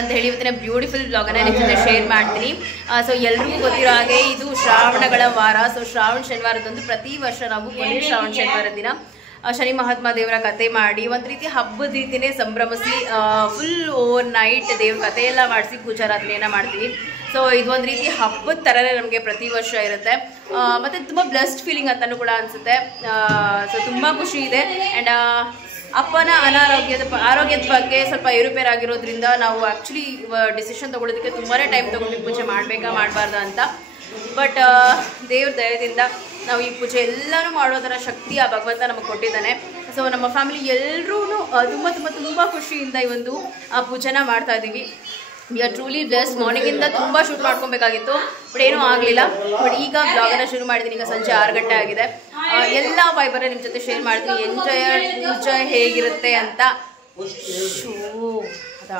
ಅಂತ ಹೇಳಿ ಇವತ್ತಿನ ಬ್ಯೂಟಿಫುಲ್ ಬ್ಲಾಗನ್ನು ನಿಮ್ಮ ಜೊತೆ ಶೇರ್ ಮಾಡ್ತೀನಿ. ಸೊ ಎಲ್ರಿಗೂ ಗೊತ್ತಿರೋ ಹಾಗೆ ಇದು ಶ್ರಾವಣಗಳ ವಾರ. ಸೊ ಶ್ರಾವಣ ಶನಿವಾರದಂದು ಪ್ರತಿ ವರ್ಷ ನಾವು ಕೊನೆ ಶ್ರಾವಣ ಶನಿವಾರ ದಿನ ಶನಿ ಮಹಾತ್ಮ ದೇವರ ಕತೆ ಮಾಡಿ ಒಂದು ರೀತಿ ಹಬ್ಬದ ರೀತಿಯೇ ಸಂಭ್ರಮಿಸಿ ಫುಲ್ ಓವರ್ ನೈಟ್ ದೇವ್ರ ಕತೆ ಎಲ್ಲ ಮಾಡಿಸಿ ಪೂಜಾರಾಧನೆಯನ್ನು ಮಾಡ್ತೀವಿ. ಸೊ ಇದೊಂದು ರೀತಿ ಹಬ್ಬದ ಥರನೇ ನಮಗೆ ಪ್ರತಿ ವರ್ಷ ಇರುತ್ತೆ. ಮತ್ತು ತುಂಬ ಬ್ಲೆಸ್ಡ್ ಫೀಲಿಂಗ್ ಅಂತಲೂ ಕೂಡ ಅನಿಸುತ್ತೆ. ಸೊ ತುಂಬ ಖುಷಿ ಇದೆ. ಆ್ಯಂಡ್ ಅಪ್ಪನ ಆರೋಗ್ಯದ ಬಗ್ಗೆ ಸ್ವಲ್ಪ ಏರುಪೇರಾಗಿರೋದ್ರಿಂದ ನಾವು ಆ್ಯಕ್ಚುಲಿ ಡಿಸಿಷನ್ ತೊಗೊಳೋದಕ್ಕೆ ತುಂಬಾ ಟೈಮ್ ತೊಗೊಂಡು ಪೂಜೆ ಮಾಡಬೇಕಾ ಮಾಡಬಾರ್ದು ಅಂತ. ಬಟ್ ದೇವ್ರ ದಯದಿಂದ ನಾವು ಈ ಪೂಜೆ ಎಲ್ಲನೂ ಮಾಡೋದರ ಶಕ್ತಿ ಆ ಭಗವಂತ ನಮಗೆ ಕೊಟ್ಟಿದ್ದಾನೆ. ಸೊ ನಮ್ಮ ಫ್ಯಾಮಿಲಿ ಎಲ್ಲರೂ ತುಂಬ ತುಂಬ ತುಂಬ ಖುಷಿಯಿಂದ ಈ ಒಂದು ಪೂಜೆನ ಮಾಡ್ತಾ ಇದ್ದೀವಿ. We are truly blessed. ಮಾರ್ನಿಂಗಿಂದ ತುಂಬ ಶೂಟ್ ಮಾಡ್ಕೊಬೇಕಾಗಿತ್ತು, ಬಟ್ ಏನೂ ಆಗಲಿಲ್ಲ. ಬಟ್ ಈಗ ಬ್ಲಾಗನ್ನು ಶುರು ಮಾಡಿದ್ದೀನಿ. ಈಗ ಸಂಜೆ 6 ಗಂಟೆ ಆಗಿದೆ. ಎಲ್ಲ ವೈಬರ ನಿಮ್ಮ ಜೊತೆ ಶೇರ್ ಮಾಡ್ತೀನಿ. ಎಂಜಾಯ್ ಪೂಜೆ ಹೇಗಿರುತ್ತೆ ಅಂತ. ಶೋ ಅದು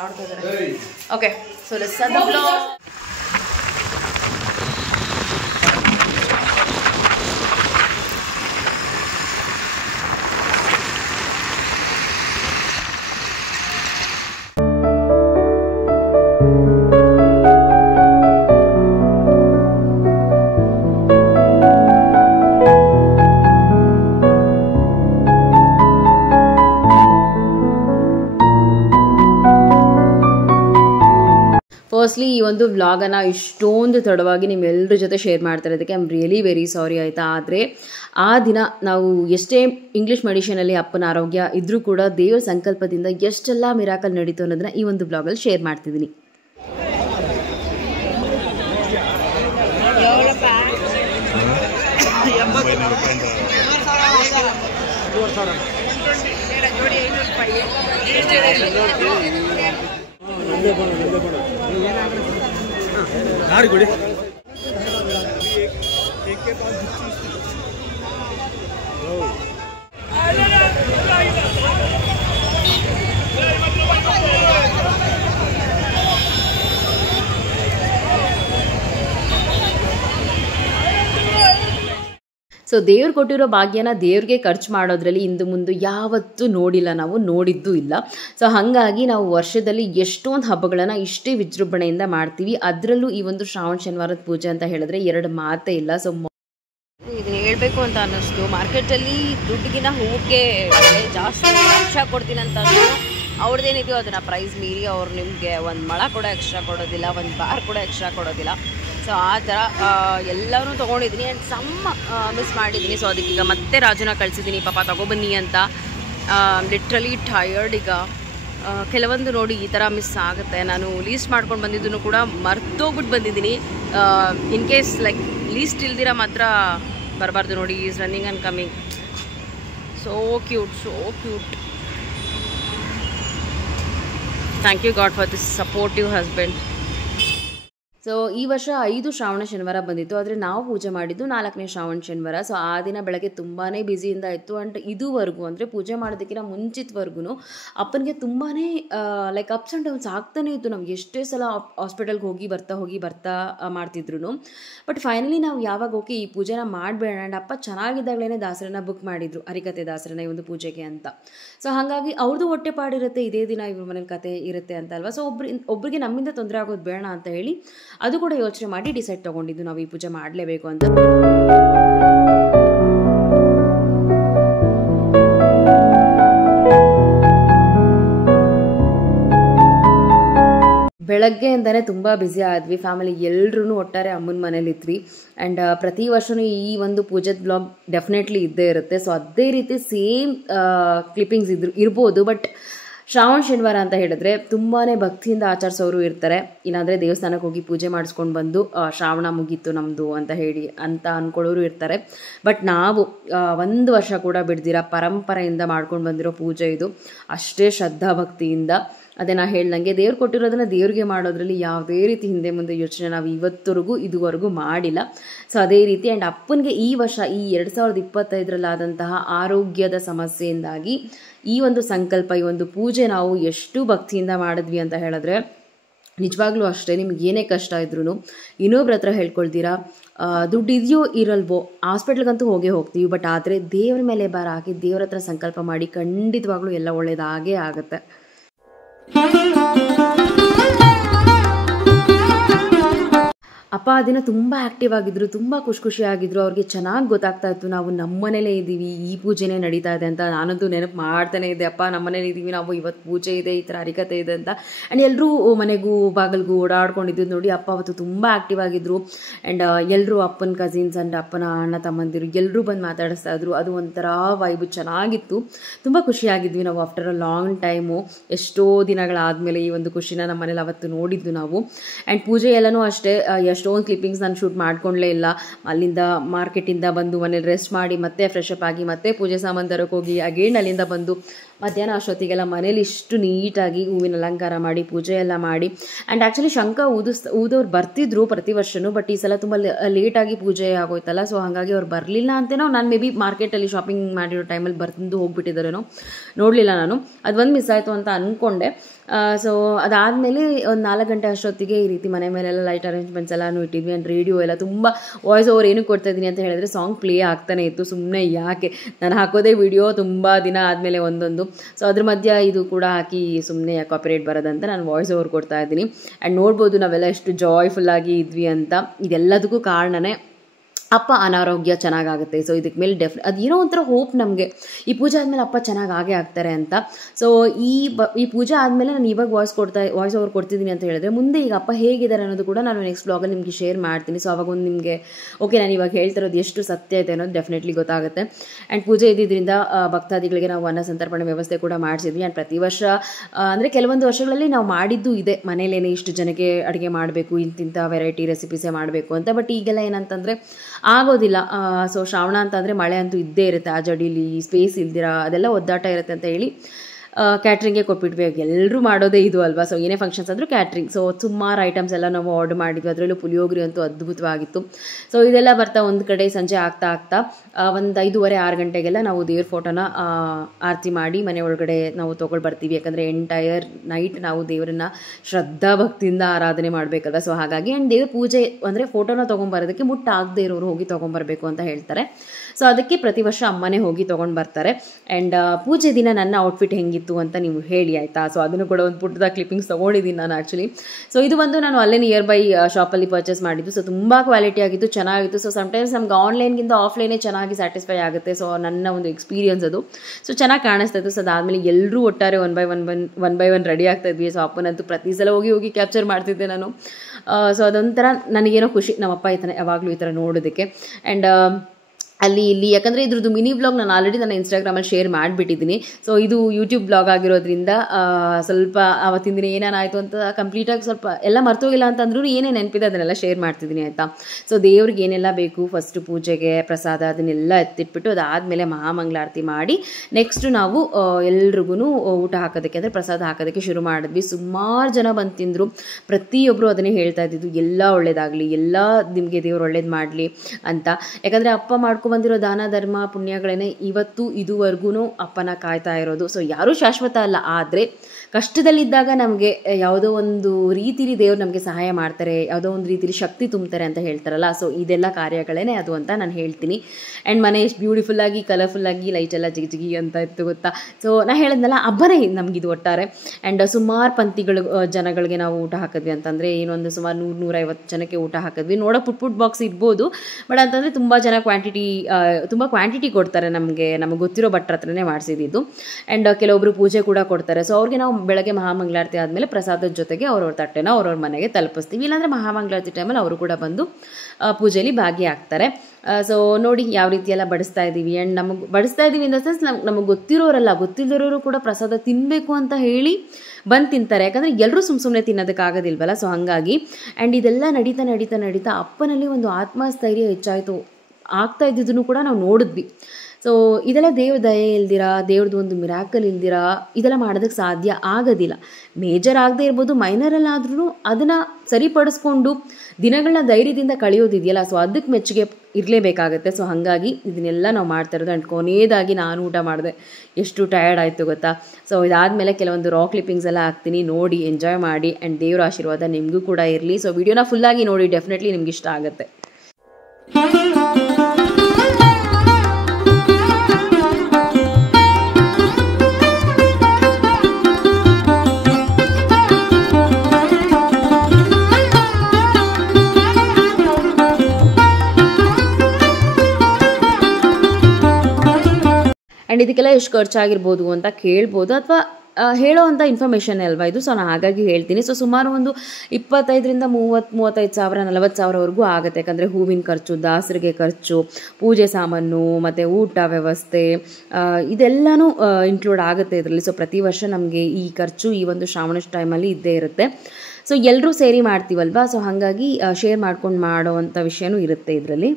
ಆಡ್ತಾ ಇದ್ದಾರೆ. Okay, so let's start the blog. Firstly ಈ ಒಂದು ವ್ಲಾಗನ್ನು ಇಷ್ಟೊಂದು ತಡವಾಗಿ ನಿಮ್ಮೆಲ್ಲರ ಜೊತೆ ಶೇರ್ ಮಾಡ್ತಾ ಇರೋದಕ್ಕೆ I am really very sorry ಆಯಿತಾ. ಆದರೆ ಆ ದಿನ ನಾವು ಎಷ್ಟೇ ಇಂಗ್ಲೀಷ್ ಮೆಡಿಷನಲ್ಲಿ ಅಪ್ಪನ ಆರೋಗ್ಯ ಇದ್ದರೂ ಕೂಡ ದೇವ್ರ ಸಂಕಲ್ಪದಿಂದ ಎಷ್ಟೆಲ್ಲ ಮಿರಾಕಲ್ ನಡೀತು ಅನ್ನೋದನ್ನ ಈ ಒಂದು ಬ್ಲಾಗಲ್ಲಿ ಶೇರ್ ಮಾಡ್ತಿದ್ದೀನಿ. ಸೊ ದೇವ್ರು ಕೊಟ್ಟಿರೋ ಭಾಗ್ಯನ ದೇವ್ರಿಗೆ ಖರ್ಚು ಮಾಡೋದ್ರಲ್ಲಿ ಇಂದು ಮುಂದೆ ಯಾವತ್ತೂ ನೋಡಿಲ್ಲ, ನಾವು ನೋಡಿದ್ದೂ ಇಲ್ಲ. ಸೊ ಹಾಗಾಗಿ ನಾವು ವರ್ಷದಲ್ಲಿ ಎಷ್ಟೊಂದು ಹಬ್ಬಗಳನ್ನು ಇಷ್ಟೇ ವಿಜೃಂಭಣೆಯಿಂದ ಮಾಡ್ತೀವಿ. ಅದರಲ್ಲೂ ಈ ಒಂದು ಶ್ರಾವಣ ಶನಿವಾರದ ಪೂಜೆ ಅಂತ ಹೇಳಿದ್ರೆ 2 ಮಾತೇ ಇಲ್ಲ. ಸೊ ಇದನ್ನ ಹೇಳಬೇಕು ಅಂತ ಅನ್ನಿಸ್ತು. ಮಾರ್ಕೆಟಲ್ಲಿ ದುಡ್ಡಿಗಿನ ಹೂಕ್ಕೆ ಜಾಸ್ತಿ ಲಕ್ಷ ಕೊಡ್ತೀನಿ ಅಂತ ಅವ್ರದ್ದೇನಿದೆಯೋ ಅದನ್ನು ಪ್ರೈಸ್ ಮೀರಿ ಅವ್ರು ನಿಮಗೆ ಒಂದು ಮೊಳ ಕೂಡ ಎಕ್ಸ್ಟ್ರಾ ಕೊಡೋದಿಲ್ಲ, ಒಂದು ಬಾರ್ ಕೂಡ ಎಕ್ಸ್ಟ್ರಾ ಕೊಡೋದಿಲ್ಲ. ಸೊ ಆ ಥರ ಎಲ್ಲರೂ ತೊಗೊಂಡಿದ್ದೀನಿ. ಆ್ಯಂಡ್ ಮಿಸ್ ಮಾಡಿದ್ದೀನಿ. ಸೊ ಅದಕ್ಕೀಗ ಮತ್ತೆ ರಾಜುನ ಕಳಿಸಿದ್ದೀನಿ, ಪಾಪ ತೊಗೊಬನ್ನಿ ಅಂತ. Literally tired. ಈಗ ಕೆಲವೊಂದು ನೋಡಿ ಈ ಥರ ಮಿಸ್ ಆಗುತ್ತೆ. ನಾನು ಲೀಸ್ಟ್ ಮಾಡ್ಕೊಂಡು ಬಂದಿದ್ದನ್ನು ಕೂಡ ಮರ್ತೋಗ್ಬಿಟ್ಟು ಬಂದಿದ್ದೀನಿ. ಇನ್ ಕೇಸ್ ಲೈಕ್ ಲೀಸ್ಟ್ ಇಲ್ದಿರ ಮಾತ್ರ ಬರಬಾರ್ದು. ನೋಡಿ, is running and coming. So cute, so cute. Thank you God for this supportive husband. So ಈ ವರ್ಷ 5 ಶ್ರಾವಣ ಶನಿವಾರ ಬಂದಿತ್ತು, ಆದರೆ ನಾವು ಪೂಜೆ ಮಾಡಿದ್ದು 4ನೇ ಶ್ರಾವಣ ಶನಿವಾರ. ಸೊ ಆ ದಿನ ಬೆಳಗ್ಗೆ ತುಂಬಾ ಬ್ಯುಸಿಯಿಂದ ಇತ್ತು. ಆ್ಯಂಡ್ ಇದುವರೆಗೂ ಅಂದರೆ ಪೂಜೆ ಮಾಡೋದಕ್ಕಿಂತ ಮುಂಚಿತವರೆಗೂ ಅಪ್ಪನಿಗೆ ತುಂಬಾ ಲೈಕ್ ಅಪ್ಸ್ ಆ್ಯಂಡ್ ಡೌನ್ಸ್ ಆಗ್ತಾನೇ ಇತ್ತು. ನಾವು ಎಷ್ಟೇ ಸಲ ಹಾಸ್ಪಿಟಲ್ಗೆ ಹೋಗಿ ಬರ್ತಾ ಮಾಡ್ತಿದ್ರು. ಬಟ್ ಫೈನಲಿ ನಾವು ಯಾವಾಗ ಓಕೆ ಈ ಪೂಜೆನ ಮಾಡಬೇಡ. ಆ್ಯಂಡ್ ಅಪ್ಪ ಚೆನ್ನಾಗಿದ್ದಾಗಲೇ ದಾಸರನ್ನ ಬುಕ್ ಮಾಡಿದ್ರು, ಹರಿಕತೆ ದಾಸರನ್ನ ಈ ಒಂದು ಪೂಜೆಗೆ ಅಂತ. ಸೊ ಹಾಗಾಗಿ ಅವ್ರದ್ದು ಹೊಟ್ಟೆ ಪಾಡಿರುತ್ತೆ, ಇದೇ ದಿನ ಇವ್ರ ಮನೇಲಿ ಕತೆ ಇರುತ್ತೆ ಅಂತ ಅಲ್ವಾ. ಸೊ ಒಬ್ಬರಿಗೆ ನಮ್ಮಿಂದ ತೊಂದರೆ ಆಗೋದು ಬೇಡ ಅಂತ ಹೇಳಿ ಅದು ಕೂಡ ಯೋಚನೆ ಮಾಡಿ ಡಿಸೈಡ್ ತಗೊಂಡಿದ್ದು ನಾವು ಈ ಪೂಜೆ ಮಾಡಲೇಬೇಕು ಅಂತ. ಬೆಳಗ್ಗೆಯಿಂದನೇ ತುಂಬ ಬ್ಯುಸಿ ಆದ್ವಿ. ಫ್ಯಾಮಿಲಿ ಎಲ್ಲರೂ ಒಟ್ಟಾರೆ ಅಮ್ಮನ ಮನೇಲಿದ್ವಿ. ಆ್ಯಂಡ್ ಪ್ರತಿ ವರ್ಷವೂ ಈ ಒಂದು ಪೂಜೆದ ಬ್ಲಾಗ್ ಡೆಫಿನೆಟ್ಲಿ ಇದ್ದೇ ಇರುತ್ತೆ. ಸೊ ಅದೇ ರೀತಿ ಸೇಮ್ ಕ್ಲಿಪ್ಪಿಂಗ್ಸ್ ಇರ್ಬೋದು. ಬಟ್ ಶ್ರಾವಣ ಶನಿವಾರ ಅಂತ ಹೇಳಿದ್ರೆ ತುಂಬಾ ಭಕ್ತಿಯಿಂದ ಆಚರಿಸೋರು ಇರ್ತಾರೆ. ಇಲ್ಲಾಂದರೆ ದೇವಸ್ಥಾನಕ್ಕೆ ಹೋಗಿ ಪೂಜೆ ಮಾಡಿಸ್ಕೊಂಡು ಬಂದು ಶ್ರಾವಣ ಮುಗೀತು ನಮ್ಮದು ಅಂತ ಅಂದ್ಕೊಳ್ಳೋರು ಇರ್ತಾರೆ. ಬಟ್ ನಾವು 1 ವರ್ಷ ಕೂಡ ಬಿಡ್ದಿರ ಪರಂಪರೆಯಿಂದ ಮಾಡ್ಕೊಂಡು ಬಂದಿರೋ ಪೂಜೆ ಇದು. ಅಷ್ಟೇ ಶ್ರದ್ಧಾ ಭಕ್ತಿಯಿಂದ. ಅದೇ ನಾ ಹೇಳ್ದಂಗೆ ದೇವ್ರು ಕೊಟ್ಟಿರೋದನ್ನು ದೇವ್ರಿಗೆ ಮಾಡೋದ್ರಲ್ಲಿ ಯಾವುದೇ ರೀತಿ ಹಿಂದೆ ಮುಂದೆ ಯೋಚನೆ ನಾವು ಇದುವರೆಗೂ ಮಾಡಿಲ್ಲ. ಸೊ ಅದೇ ರೀತಿ. ಆ್ಯಂಡ್ ಅಪ್ಪನಿಗೆ ಈ ವರ್ಷ ಈ 2025ರಲ್ಲಾದಂತಹ ಆರೋಗ್ಯದ ಸಮಸ್ಯೆಯಿಂದಾಗಿ ಈ ಒಂದು ಸಂಕಲ್ಪ, ಈ ಒಂದು ಪೂಜೆ ನಾವು ಎಷ್ಟು ಭಕ್ತಿಯಿಂದ ಮಾಡಿದ್ವಿ ಅಂತ ಹೇಳಿದ್ರೆ ನಿಜವಾಗ್ಲೂ ಅಷ್ಟೇ. ನಿಮ್ಗೆ ಏನೇ ಕಷ್ಟ ಇದ್ರೂ ಇನ್ನೊಬ್ರ ಹತ್ರ ಹೇಳ್ಕೊಳ್ತೀರಾ, ದುಡ್ಡು ಇದೆಯೋ ಇರಲ್ವೋ, ಹಾಸ್ಪಿಟ್ಲ್ಗಂತೂ ಹೋಗ್ತೀವಿ. ಬಟ್ ಆದರೆ ದೇವ್ರ ಮೇಲೆ ಭಾರ ಹಾಕಿ ದೇವ್ರ ಹತ್ರ ಸಂಕಲ್ಪ ಮಾಡಿ ಖಂಡಿತವಾಗ್ಲೂ ಎಲ್ಲ ಒಳ್ಳೇದಾಗೇ ಆಗುತ್ತೆ. ಅಪ್ಪ ಆ ದಿನ ತುಂಬ ಆ್ಯಕ್ಟಿವ್ ಆಗಿದ್ರು, ತುಂಬ ಖುಷಿಯಾಗಿದ್ರು. ಅವ್ರಿಗೆ ಚೆನ್ನಾಗಿ ಗೊತ್ತಾಗ್ತಾ ಇತ್ತು ನಾವು ನಮ್ಮನೇಲೇ ಇದ್ದೀವಿ, ಈ ಪೂಜೆನೇ ನಡೀತಾ ಇದೆ ಅಂತ. ನಾನಂತೂ ನೆನಪು ಮಾಡ್ತಾನೆ ಇದ್ದೆ, ಅಪ್ಪ ನಮ್ಮನೇಲಿ ಇದ್ದೀವಿ ನಾವು, ಇವತ್ತು ಪೂಜೆ ಇದೆ, ಈ ಥರ ಹರಿಕತೆ ಇದೆ ಅಂತ. ಆ್ಯಂಡ್ ಎಲ್ಲರೂ ಮನೆಗೂ ಬಾಗಿಲಿಗೂ ಓಡಾಡ್ಕೊಂಡಿದ್ದು ನೋಡಿ ಅಪ್ಪ ಅವತ್ತು ತುಂಬ ಆ್ಯಕ್ಟಿವ್ ಆಗಿದ್ರು. ಆ್ಯಂಡ್ ಎಲ್ಲರೂ ಅಪ್ಪನ ಕಸಿನ್ಸ್ ಆ್ಯಂಡ್ ಅಪ್ಪನ ಅಣ್ಣ ತಮ್ಮಂದಿರು ಎಲ್ಲರೂ ಬಂದು ಮಾತಾಡಿಸ್ತಾ ಇದ್ರು. ಅದು ಒಂಥರ ವೈಬು ಚೆನ್ನಾಗಿತ್ತು, ತುಂಬ ಖುಷಿಯಾಗಿದ್ವಿ ನಾವು. ಆಫ್ಟರ್ ಅ ಲಾಂಗ್ ಟೈಮು, ಎಷ್ಟೋ ದಿನಗಳಾದಮೇಲೆ ಈ ಒಂದು ಖುಷಿನ ನಮ್ಮ ಮನೇಲಿ ಅವತ್ತು ನೋಡಿದ್ದು ನಾವು. ಆ್ಯಂಡ್ ಪೂಜೆ ಎಲ್ಲನೂ ಅಷ್ಟೇ, ಎಷ್ಟೊಂದು ಕ್ಲಿಪ್ಪಿಂಗ್ಸ್ ನಾನು ಶೂಟ್ ಮಾಡ್ಕೊಳ್ಳೇ ಇಲ್ಲ. ಅಲ್ಲಿಂದ ಮಾರ್ಕೆಟಿಂದ ಬಂದು ಮನೇಲಿ ರೆಸ್ಟ್ ಮಾಡಿ ಮತ್ತೆ ಫ್ರೆಶ್ ಅಪ್ ಆಗಿ ಮತ್ತೆ ಪೂಜೆ ಸಾಮಾನು ತರೋಕೆ ಹೋಗಿ ಅಗೇನ್ ಅಲ್ಲಿಂದ ಬಂದು ಮಧ್ಯಾಹ್ನ ಅಷ್ಟೊತ್ತಿಗೆಲ್ಲ ಮನೇಲಿ ಇಷ್ಟು ನೀಟಾಗಿ ಹೂವಿನ ಅಲಂಕಾರ ಮಾಡಿ ಪೂಜೆ ಎಲ್ಲ ಮಾಡಿ. ಆ್ಯಂಡ್ ಆ್ಯಕ್ಚುಲಿ ಶಂಖ ಊದೋರು ಬರ್ತಿದ್ರು ಪ್ರತಿ ವರ್ಷವೂ, ಬಟ್ ಈ ಸಲ ತುಂಬ ಲೇಟಾಗಿ ಪೂಜೆ ಆಗೋಯ್ತಲ್ಲ, ಸೊ ಹಾಗಾಗಿ ಅವ್ರು ಬರಲಿಲ್ಲ ಅಂತೇನೋ. ನಾನು ಮೇ ಬಿ ಮಾರ್ಕೆಟಲ್ಲಿ ಶಾಪಿಂಗ್ ಮಾಡಿರೋ ಟೈಮಲ್ಲಿ ಬಂದು ಹೋಗ್ಬಿಟ್ಟಿದ್ದಾರೇನೋ, ನೋಡಲಿಲ್ಲ ನಾನು. ಅದು ಒಂದು ಮಿಸ್ ಆಯಿತು ಅಂತ ಅಂದ್ಕೊಂಡೆ. ಸೊ ಅದಾದಮೇಲೆ ಒಂದು 4 ಗಂಟೆ ಅಷ್ಟೊತ್ತಿಗೆ ಈ ರೀತಿ ಮನೆ ಮೇಲೆಲ್ಲ ಲೈಟ್ ಅರೇಂಜ್ಮೆಂಟ್ಸ್ ಎಲ್ಲನೂ ಇಟ್ಟಿದ್ವಿ. ಆ್ಯಂಡ್ ರೇಡಿಯೋ ಎಲ್ಲ ತುಂಬ ವಾಯ್ಸ್ ಓವರ್ ಏನಕ್ಕೆ ಕೊಡ್ತಾ ಇದ್ದೀನಿ ಅಂತ ಹೇಳಿದ್ರೆ ಸಾಂಗ್ ಪ್ಲೇ ಆಗ್ತಾನೆ ಇತ್ತು. ಸುಮ್ಮನೆ ಯಾಕೆ, ನಾನು ಹಾಕೋದೇ ವಿಡಿಯೋ ತುಂಬ ದಿನ ಆದಮೇಲೆ ಒಂದೊಂದು, ಸೊ ಅದ್ರ ಮಧ್ಯ ಇದು ಕೂಡ ಹಾಕಿ ಸುಮ್ಮನೆ ಕಾಪಿರೈಟ್ ಬರೋದಂತ ನಾನು ವಾಯ್ಸ್ ಓವರ್ ಕೊಡ್ತಾ ಇದ್ದೀನಿ. ಆ್ಯಂಡ್ ನೋಡ್ಬೋದು ನಾವೆಲ್ಲ ಎಷ್ಟು ಜಾಯ್ಫುಲ್ಲಾಗಿ ಇದ್ವಿ ಅಂತ. ಇದೆಲ್ಲದಕ್ಕೂ ಕಾರಣನೇ ಅಪ್ಪ ಅನಾರೋಗ್ಯ ಚೆನ್ನಾಗಾಗುತ್ತೆ. ಸೊ ಇದಕ್ಕೆ ಮೇಲೆ ಅದೇನೋ ಒಂಥರ ಹೋಪ್ ನಮಗೆ, ಈ ಪೂಜೆ ಆದಮೇಲೆ ಅಪ್ಪ ಚೆನ್ನಾಗೇ ಆಗ್ತಾರೆ ಅಂತ. ಸೊ ಈ ಪೂಜೆ ಆದಮೇಲೆ ನಾನು ಇವಾಗ ವಾಯ್ಸ್ ಓವರ್ ಕೊಡ್ತಿದ್ದೀನಿ ಅಂತ ಹೇಳಿದ್ರೆ, ಮುಂದೆ ಈಗ ಅಪ್ಪ ಹೇಗಿದ್ದಾರೆ ಅನ್ನೋದು ಕೂಡ ನಾನು ನೆಕ್ಸ್ಟ್ ಬ್ಲಾಗಲ್ಲಿ ನಿಮಗೆ ಶೇರ್ ಮಾಡ್ತೀನಿ. ಸೊ ಅವಾಗ ಒಂದು ನಿಮಗೆ ಓಕೆ ನಾನು ಇವಾಗ ಹೇಳ್ತಿರೋದು ಎಷ್ಟು ಸತ್ಯ ಇದೆ ಅನ್ನೋದು ಡೆಫಿನೆಟ್ಲಿ ಗೊತ್ತಾಗುತ್ತೆ. ಆ್ಯಂಡ್ ಪೂಜೆ ಇದ್ದಿದ್ದರಿಂದ ಭಕ್ತಾದಿಗಳಿಗೆ ನಾವು ಅನ್ನ ಸಂತರ್ಪಣೆ ವ್ಯವಸ್ಥೆ ಕೂಡ ಮಾಡಿಸಿದ್ವಿ. ಆ್ಯಂಡ್ ಪ್ರತಿ ವರ್ಷ ಅಂದರೆ ಕೆಲವೊಂದು ವರ್ಷಗಳಲ್ಲಿ ನಾವು ಮಾಡಿದ್ದು ಇದೆ, ಮನೇಲೇನೆ ಇಷ್ಟು ಜನಕ್ಕೆ ಅಡುಗೆ ಮಾಡಬೇಕು, ಇಂತಿಂಥ ವೆರೈಟಿ ರೆಸಿಪೀಸೇ ಮಾಡಬೇಕು ಅಂತ. ಬಟ್ ಈಗೆಲ್ಲ ಏನಂತಂದರೆ ಆಗೋದಿಲ್ಲ. ಸೊ ಶ್ರಾವಣ ಅಂತಂದರೆ ಮಳೆ ಅಂತೂ ಇದ್ದೇ ಇರುತ್ತೆ, ಆ ಜಡೀಲಿ ಸ್ಪೇಸ್ ಇಲ್ದಿರ ಅದೆಲ್ಲ ಒದ್ದಾಟ ಇರುತ್ತೆ ಅಂತ ಹೇಳಿ ಕ್ಯಾಟ್ರಿಂಗ್ಗೆ ಕೊಟ್ಬಿಟ್ವಿ. ಎಲ್ಲರೂ ಮಾಡೋದೇ ಇದು ಅಲ್ವಾ, ಸೊ ಏನೇ ಫಂಕ್ಷನ್ಸ್ ಆದರೂ ಕ್ಯಾಟ್ರಿಂಗ್. ಸೊ ಸುಮಾರು ಐಟಮ್ಸ್ ಎಲ್ಲ ನಾವು ಆರ್ಡರ್ ಮಾಡಿದ್ವಿ, ಅದರಲ್ಲೂ ಪುಳಿಯೋಗರೆ ಅಂತೂ ಅದ್ಭುತವಾಗಿತ್ತು. ಸೊ ಇದೆಲ್ಲ ಬರ್ತಾ ಒಂದು ಕಡೆ ಸಂಜೆ ಆಗ್ತಾ ಒಂದು 5:30-6 ಗಂಟೆಗೆಲ್ಲ ನಾವು ದೇವ್ರ ಫೋಟೋನ ಆರತಿ ಮಾಡಿ ಮನೆ ಒಳಗಡೆ ನಾವು ತೊಗೊಂಡು ಬರ್ತೀವಿ. ಯಾಕಂದರೆ ಎಂಟೈರ್ ನೈಟ್ ನಾವು ದೇವರನ್ನ ಶ್ರದ್ಧಾ ಭಕ್ತಿಯಿಂದ ಆರಾಧನೆ ಮಾಡಬೇಕಲ್ವ. ಸೊ ಹಾಗಾಗಿ ಆ್ಯಂಡ್ ದೇವ್ರ ಪೂಜೆ ಅಂದರೆ ಫೋಟೋನ ತೊಗೊಂಬರೋದಕ್ಕೆ ಮುಟ್ಟಾಗದೇ ಇರೋರು ಹೋಗಿ ತೊಗೊಂಬರ್ಬೇಕು ಅಂತ ಹೇಳ್ತಾರೆ. ಸೊ ಅದಕ್ಕೆ ಪ್ರತಿ ವರ್ಷ ಅಮ್ಮನೇ ಹೋಗಿ ತೊಗೊಂಡು ಬರ್ತಾರೆ. ಆ್ಯಂಡ್ ಪೂಜೆ ದಿನ ನನ್ನ ಔಟ್ಫಿಟ್ ಹೆಂಗಿತ್ತು ಅಂತ ನೀವು ಹೇಳಿ ಆಯಿತಾ. ಸೊ ಅದನ್ನು ಕೂಡ ಒಂದು ಪುಟ್ಟದ ಕ್ಲಿಪ್ಪಿಂಗ್ಸ್ ತೊಗೊಂಡಿದ್ದೀನಿ ನಾನು ಆ್ಯಕ್ಚುಲಿ. ಸೊ ಇದು ಬಂದು ನಾನು ಅಲ್ಲೇ ನಿಯರ್ ಬೈ ಶಾಪಲ್ಲಿ ಪರ್ಚೇಸ್ ಮಾಡಿದ್ದು. ಸೊ ತುಂಬ ಕ್ವಾಲಿಟಿ ಆಗಿತ್ತು, ಚೆನ್ನಾಗಿತ್ತು. ಸೊ ಸಮ್ಟೈಮ್ಸ್ ನಮ್ಗೆ ಆನ್ಲೈನ್ಗಿಂತ ಆಫ್ಲೈನೇ ಚೆನ್ನಾಗಿ ಸ್ಯಾಟಿಸ್ಫೈ ಆಗುತ್ತೆ. ಸೊ ನನ್ನ ಒಂದು ಎಕ್ಸ್ಪೀರಿಯನ್ಸ್ ಅದು. ಸೊ ಚೆನ್ನಾಗಿ ಕಾಣಿಸ್ತಾ ಇತ್ತು. ಸೊ ಅದಾದಮೇಲೆ ಎಲ್ಲರೂ ಒಟ್ಟಾರೆ ಒನ್ ಬೈ ಒನ್ ರೆಡಿ ಆಗ್ತಾ ಇದ್ವಿ. ಸೊ ಅಪ್ಪನಂತೂ ಪ್ರತಿ ಸಲ ಹೋಗಿ ಕ್ಯಾಪ್ಚರ್ ಮಾಡ್ತಿದ್ದೆ ನಾನು. ಸೊ ಅದೊಂಥರ ನನಗೇನೋ ಖುಷಿ, ನಮ್ಮಪ್ಪ ಈ ಥರ ಯಾವಾಗಲೂ ಈ ಥರ ನೋಡೋದಕ್ಕೆ. ಆ್ಯಂಡ್ ಅಲ್ಲಿ ಇಲ್ಲಿ ಯಾಕಂದರೆ ಇದ್ರದ್ದು ಮಿನಿ ಬ್ಲಾಗ್ ನಾನು ಆಲ್ರೆಡಿ ನನ್ನ ಇನ್ಸ್ಟಾಗ್ರಾಮಲ್ಲಿ ಶೇರ್ ಮಾಡಿಬಿಟ್ಟಿದ್ದೀನಿ. ಸೊ ಇದು ಯೂಟ್ಯೂಬ್ ಬ್ಲಾಗ್ ಆಗಿರೋದ್ರಿಂದ ಸ್ವಲ್ಪ ಆವತ್ತಿನ ದಿನ ಏನೇನಾಯಿತು ಅಂತ ಕಂಪ್ಲೀಟಾಗಿ ಸ್ವಲ್ಪ ಎಲ್ಲ ಮರ್ತೋಗಿಲ್ಲ ಅಂತಂದ್ರೂ ಏನೇ ನೆನಪಿದೆ ಅದನ್ನೆಲ್ಲ ಶೇರ್ ಮಾಡ್ತಿದ್ದೀನಿ ಆಯಿತಾ. ಸೊ ದೇವ್ರಿಗೆ ಏನೆಲ್ಲ ಬೇಕು, ಫಸ್ಟು ಪೂಜೆಗೆ ಪ್ರಸಾದ ಅದನ್ನೆಲ್ಲ ಎತ್ತಿಟ್ಬಿಟ್ಟು ಅದಾದಮೇಲೆ ಮಹಾಮಂಗಳಾರತಿ ಮಾಡಿ ನೆಕ್ಸ್ಟ್ ನಾವು ಎಲ್ರಿಗೂ ಊಟ ಹಾಕೋದಕ್ಕೆ ಅಂದರೆ ಪ್ರಸಾದ ಹಾಕೋದಕ್ಕೆ ಶುರು ಮಾಡಿದ್ವಿ. ಸುಮಾರು ಜನ ಬಂದು ತಿಂದರು. ಪ್ರತಿಯೊಬ್ಬರು ಅದನ್ನೇ ಹೇಳ್ತಾ ಇದ್ದಿದ್ದು, ಎಲ್ಲ ಒಳ್ಳೇದಾಗಲಿ, ಎಲ್ಲ ನಿಮಗೆ ದೇವ್ರು ಒಳ್ಳೇದು ಮಾಡಲಿ ಅಂತ. ಯಾಕಂದರೆ ಅಪ್ಪ ಬಂದಿರೋ ದಾನ ಧರ್ಮ ಪುಣ್ಯಗಳೇನೆ ಇವತ್ತು ಇದುವರೆಗೂ ಅಪ್ಪನ ಕಾಯ್ತಾ ಇರೋದು. ಸೊ ಯಾರೂ ಶಾಶ್ವತ ಅಲ್ಲ, ಆದರೆ ಕಷ್ಟದಲ್ಲಿದ್ದಾಗ ನಮಗೆ ಯಾವುದೋ ಒಂದು ರೀತಿಲಿ ದೇವ್ರು ನಮಗೆ ಸಹಾಯ ಮಾಡ್ತಾರೆ, ಯಾವುದೋ ಒಂದು ರೀತಿಲಿ ಶಕ್ತಿ ತುಂಬ್ತಾರೆ ಅಂತ ಹೇಳ್ತಾರಲ್ಲ. ಸೊ ಇದೆಲ್ಲ ಕಾರ್ಯಗಳೇನೆ ಅದು ಅಂತ ನಾನು ಹೇಳ್ತೀನಿ. ಆ್ಯಂಡ್ ಮನೆ ಎಷ್ಟು ಬ್ಯೂಟಿಫುಲ್ಲಾಗಿ ಕಲರ್ಫುಲ್ಲಾಗಿ ಲೈಟೆಲ್ಲ ಜಿಗಿ ಅಂತ ಇತ್ತು ಗೊತ್ತಾ. ಸೊ ನಾನು ಹೇಳಿದ್ನಲ್ಲ ಹಬ್ಬನೇ ನಮಗಿದು ಒಟ್ಟಾರೆ. ಆ್ಯಂಡ್ ಸುಮಾರು ಪಂಕ್ತಿಗಳು ಜನಗಳಿಗೆ ನಾವು ಊಟ ಹಾಕಿದ್ವಿ ಅಂತಂದರೆ ಏನೊಂದು ಸುಮಾರು 100-150 ಜನಕ್ಕೆ ಊಟ ಹಾಕಿದ್ವಿ. ನೋಡೋ ಪುಟ್ ಬಾಕ್ಸ್ ಇರ್ಬೋದು, ಬಟ್ ಅಂತಂದರೆ ತುಂಬ ಜನ ತುಂಬ ಕ್ವಾಂಟಿಟಿ ಕೊಡ್ತಾರೆ. ನಮಗೆ ಗೊತ್ತಿರೋ ಭಟ್ರ ಹತ್ರನೇ ಮಾಡಿಸಿದ್ದು. ಆ್ಯಂಡ್ ಕೆಲವೊಬ್ಬರು ಪೂಜೆ ಕೂಡ ಕೊಡ್ತಾರೆ. ಸೊ ಅವ್ರಿಗೆ ನಾವು ಬೆಳಗ್ಗೆ ಮಹಾಮಂಗಳಾರತಿ ಆದಮೇಲೆ ಪ್ರಸಾದದ ಜೊತೆಗೆ ಅವ್ರವ್ರ ತಟ್ಟೆನ ಅವ್ರವ್ರ ಮನೆಗೆ ತಲುಪಿಸ್ತೀವಿ. ಇಲ್ಲಾಂದರೆ ಮಹಾಮಂಗಳಾರತಿ ಟೈಮಲ್ಲಿ ಅವರು ಕೂಡ ಬಂದು ಪೂಜೆಯಲ್ಲಿ ಭಾಗಿಯಾಗ್ತಾರೆ. ಸೊ ನೋಡಿ ಯಾವ ರೀತಿಯೆಲ್ಲ ಬಡಿಸ್ತಾ ಇದ್ದೀವಿ. ಆ್ಯಂಡ್ ನಮಗೆ ಬಡಿಸ್ತಾ ಇದ್ದೀವಿ ಇನ್ ದ ಸೆನ್ಸ್ ನಮಗೆ ಗೊತ್ತಿರೋರು ಕೂಡ ಪ್ರಸಾದ ತಿನ್ನಬೇಕು ಅಂತ ಹೇಳಿ ಬಂದು ತಿಂತಾರೆ. ಯಾಕಂದರೆ ಎಲ್ಲರೂ ಸುಮ್ಮನೆ ತಿನ್ನೋದಕ್ಕಾಗೋದಿಲ್ವಲ್ಲ. ಸೊ ಹಾಗಾಗಿ ಆ್ಯಂಡ್ ಇದೆಲ್ಲ ನಡೀತಾ ಅಪ್ಪನಲ್ಲಿ ಒಂದು ಆತ್ಮಸ್ಥೈರ್ಯ ಹೆಚ್ಚಾಯಿತು, ಆಗ್ತಾ ಇದ್ದಿದ್ದನ್ನು ಕೂಡ ನಾವು ನೋಡಿದ್ವಿ. ಸೊ ಇದೆಲ್ಲ ದೇವ್ರ ದಯೆ ಇಲ್ದಿರ, ದೇವ್ರದ್ದು ಒಂದು ಮಿರಾಕಲ್ ಇಲ್ದಿರ ಇದೆಲ್ಲ ಮಾಡೋದಕ್ಕೆ ಸಾಧ್ಯ ಆಗೋದಿಲ್ಲ. ಮೇಜರ್ ಆಗದೆ ಇರ್ಬೋದು, ಮೈನರಲ್ಲಾದ್ರೂ ಅದನ್ನು ಸರಿಪಡಿಸ್ಕೊಂಡು ದಿನಗಳನ್ನ ಧೈರ್ಯದಿಂದ ಕಳೆಯೋದಿದೆಯಲ್ಲ, ಸೊ ಅದಕ್ಕೆ ಮೆಚ್ಚುಗೆ ಇರಲೇಬೇಕಾಗತ್ತೆ. ಸೊ ಹಾಗಾಗಿ ಇದನ್ನೆಲ್ಲ ನಾವು ಮಾಡ್ತಾ ಇರೋದು. ಆ್ಯಂಡ್ ಕೊನೆಯದಾಗಿ ನಾನು ಊಟ ಮಾಡಿದೆ, ಎಷ್ಟು ಟಯರ್ಡ್ ಆಯಿತು ಗೊತ್ತಾ. ಸೊ ಇದಾದಮೇಲೆ ಕೆಲವೊಂದು ರಾ ಕ್ಲಿಪ್ಪಿಂಗ್ಸ್ ಎಲ್ಲ ಹಾಕ್ತೀನಿ, ನೋಡಿ ಎಂಜಾಯ್ ಮಾಡಿ. ಆ್ಯಂಡ್ ದೇವ್ರ ಆಶೀರ್ವಾದ ನಿಮಗೂ ಕೂಡ ಇರಲಿ. ಸೊ ವಿಡಿಯೋನ ಫುಲ್ಲಾಗಿ ನೋಡಿ, ಡೆಫಿನೆಟ್ಲಿ ನಿಮ್ಗೆ ಇಷ್ಟ ಆಗುತ್ತೆ. ಆ್ಯಂಡ್ ಇದಕ್ಕೆಲ್ಲ ಎಷ್ಟು ಖರ್ಚಾಗಿರ್ಬೋದು ಅಂತ ಕೇಳ್ಬೋದು, ಅಥವಾ ಹೇಳೋ ಅಂಥ ಇನ್ಫಾರ್ಮೇಷನ್ ಅಲ್ವಾ ಇದು. ಸೊ ನಾನು ಹಾಗಾಗಿ ಹೇಳ್ತೀನಿ. ಸೊ ಸುಮಾರು ಒಂದು 25,000 35,000 40,000ವರೆಗೂ ಆಗುತ್ತೆ. ಯಾಕಂದರೆ ಹೂವಿನ ಖರ್ಚು, ದಾಸರಿಗೆ ಖರ್ಚು, ಪೂಜೆ ಸಾಮಾನು ಮತ್ತು ಊಟ ವ್ಯವಸ್ಥೆ ಇದೆಲ್ಲನೂ ಇನ್ಕ್ಲೂಡ್ ಆಗುತ್ತೆ ಇದರಲ್ಲಿ. ಸೊ ಪ್ರತಿ ವರ್ಷ ನಮಗೆ ಈ ಖರ್ಚು ಈ ಒಂದು ಶ್ರಾವಣ ಟೈಮಲ್ಲಿ ಇದ್ದೇ ಇರುತ್ತೆ. ಸೊ ಎಲ್ಲರೂ ಸೇರಿ ಮಾಡ್ತೀವಲ್ವಾ, ಸೊ ಹಾಗಾಗಿ ಶೇರ್ ಮಾಡ್ಕೊಂಡು ಮಾಡೋ ಅಂಥ ವಿಷಯನೂ ಇರುತ್ತೆ ಇದರಲ್ಲಿ.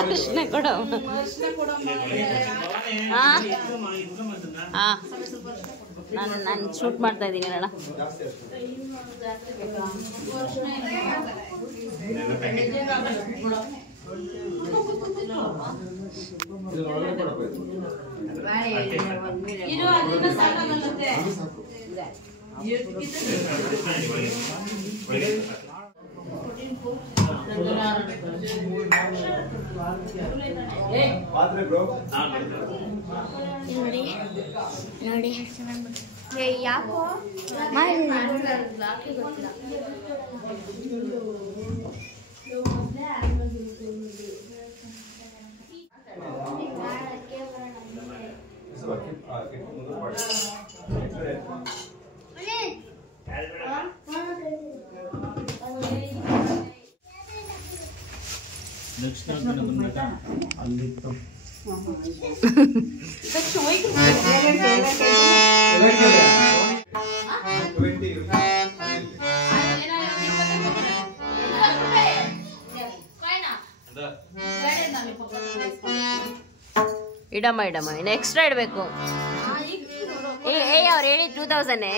ಅರ್ಶನ ಕೊಡ ನಾನು ಶೂಟ್ ಮಾಡ್ತಾ ಇದ್ದೀನಿ ಅಣ್ಣ. ನೋಡಿ ಯಾಕೋ ಇಡಮ್ಮ ಇನ್ನು ಎಕ್ಸ್ಟ್ರಾ ಇಡಬೇಕು. ಅವ್ರು ಹೇಳಿ 2000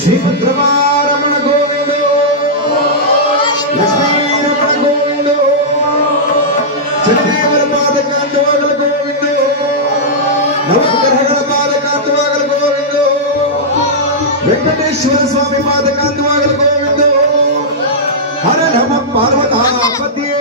ಶ್ರೀಭದ್ರಮಾರಮಣ ಗೋವಿಂದ, ಲಕ್ಷ್ಮೀರಮಣ ಗೋವಿಂದ, ಶನಿದೇವರ ಪಾದಕಾಂತವಾಗಲು ಗೋವಿಂದ, ನವಗ್ರಹಗಳ ಪಾದಕಾಂತವಾಗಲು ಗೋವಿಂದ, ವೆಂಕಟೇಶ್ವರ ಸ್ವಾಮಿ ಪಾದಕಾಂತವಾಗಲು ಗೋವಿಂದ. ಹರ ನಮ ಪಾರ್ವತಾಪತಿಯೇ.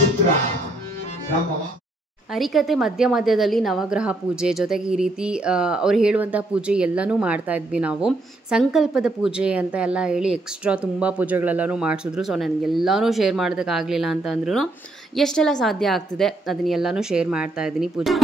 ಪುತ್ರ ನಮ್ಮ ಹರಿಕತೆ ಮಧ್ಯದಲ್ಲಿ ನವಗ್ರಹ ಪೂಜೆ ಜೊತೆಗೆ ಈ ರೀತಿ ಅವ್ರು ಹೇಳುವಂಥ ಪೂಜೆ ಎಲ್ಲನೂ ಮಾಡ್ತಾ ಇದ್ವಿ ನಾವು. ಸಂಕಲ್ಪದ ಪೂಜೆ ಅಂತ ಎಲ್ಲ ಹೇಳಿ ಎಕ್ಸ್ಟ್ರಾ ತುಂಬ ಪೂಜೆಗಳೆಲ್ಲನೂ ಮಾಡಿಸಿದ್ರು. ಸೊ ನನಗೆಲ್ಲನೂ ಶೇರ್ ಮಾಡೋದಕ್ಕಾಗಲಿಲ್ಲ ಅಂತ ಅಂದ್ರೂ ಎಷ್ಟೆಲ್ಲ ಸಾಧ್ಯ ಆಗ್ತಿದೆ ಅದನ್ನೆಲ್ಲನೂ ಶೇರ್ ಮಾಡ್ತಾ ಇದ್ದೀನಿ ಪೂಜೆ.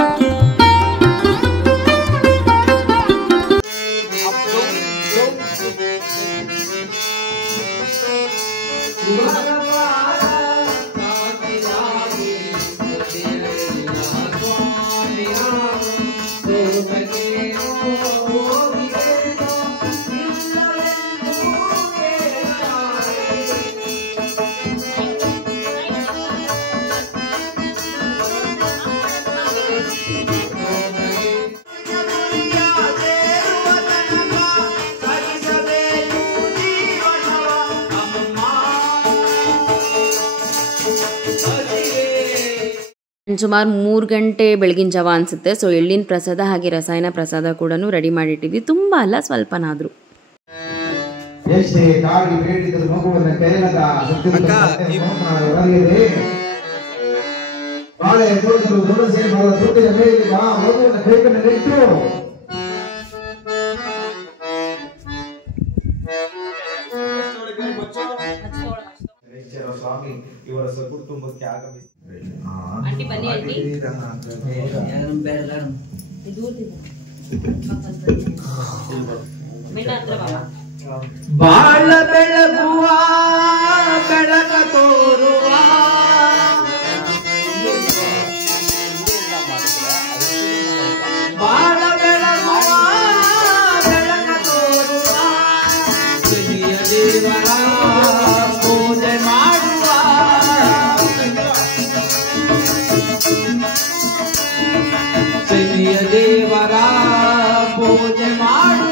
ಸುಮಾರು 3 ಗಂಟೆ ಬೆಳಗಿನ ಜಾವ ಅನಿಸುತ್ತೆ. ಸೊ ಎಳ್ಳಿನ ಪ್ರಸಾದ ಹಾಗೆ ರಸಾಯನ ಪ್ರಸಾದ ಕೂಡ ರೆಡಿ ಮಾಡಿಟ್ಟಿದ್ವಿ. ತುಂಬ ಅಲ್ಲ ಸ್ವಲ್ಪನಾದರೂ. ಎಷ್ಟೇ ಕಾಡಿ ಬೇಡಿದರೂ ಮಗುವನ್ನು ಕೆರೆಯದ ಬಾಳೆ ತೋರಿಸಲು ದೊಡ್ಡ ತುಟ್ಟಿನ ಮೇಲೆ ಮಗುವನ್ನು ಕೈಕನ್ನಲ್ಲಿಟ್ಟು ಸ್ವಾಮಿ ಇವರ ಸಕುಟುಂಬಕ್ಕೆ ಆಗಮಿಸಿ ಬಾಳ ಬೆಳಗುವ ಬೆಳಕ ತೋರುವ ಬಾಳ ಬೆಳಗುವ ಬೆಳಕ ತೋರುವ ಶನಿಯ ದೇವರ ಪೂಜೆ ಮಾಡುವ ಶನಿಯ ದೇವರ ಪೂಜೆ ಮಾಡುವ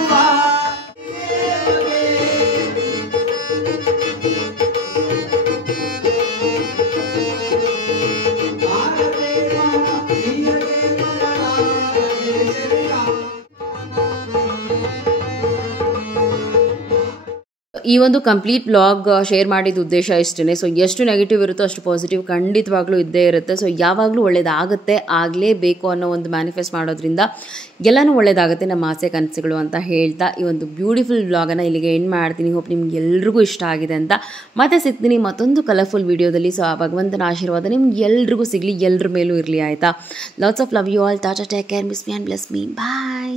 ಈ ಒಂದು ಕಂಪ್ಲೀಟ್ ವ್ಲಾಗ್ ಶೇರ್ ಮಾಡಿದ ಉದ್ದೇಶ ಇಷ್ಟೇ. ಸೊ ಎಷ್ಟು ನೆಗೆಟಿವ್ ಇರುತ್ತೋ ಅಷ್ಟು ಪಾಸಿಟಿವ್ ಖಂಡಿತವಾಗ್ಲೂ ಇದ್ದೇ ಇರುತ್ತೆ. ಸೊ ಯಾವಾಗಲೂ ಒಳ್ಳೇದಾಗುತ್ತೆ, ಆಗಲೇಬೇಕು ಅನ್ನೋ ಒಂದು ಮ್ಯಾನಿಫೆಸ್ಟ್ ಮಾಡೋದ್ರಿಂದ ಎಲ್ಲನೂ ಒಳ್ಳೇದಾಗುತ್ತೆ ನಮ್ಮ ಆಸೆ ಕನಸುಗಳು ಅಂತ ಹೇಳ್ತಾ ಈ ಒಂದು ಬ್ಯೂಟಿಫುಲ್ ವ್ಲಾಗನ್ನು ಇಲ್ಲಿಗೆ ಎಂಡ್ ಮಾಡ್ತೀನಿ. ಹೋಪ್ ನಿಮ್ಗೆ ಎಲ್ರಿಗೂ ಇಷ್ಟ ಆಗಿದೆ ಅಂತ. ಮತ್ತೆ ಸಿಗ್ತೀನಿ ಮತ್ತೊಂದು ಕಲರ್ಫುಲ್ ವಿಡಿಯೋದಲ್ಲಿ. ಸೊ ಆ ಭಗವಂತನ ಆಶೀರ್ವಾದ ನಿಮ್ಗೆ ಎಲ್ರಿಗೂ ಸಿಗಲಿ, ಎಲ್ಲರ ಮೇಲೂ ಇರಲಿ. ಆಯಿತಾ? Lots of love you all. Tata, take care, miss me and bless me. Bye.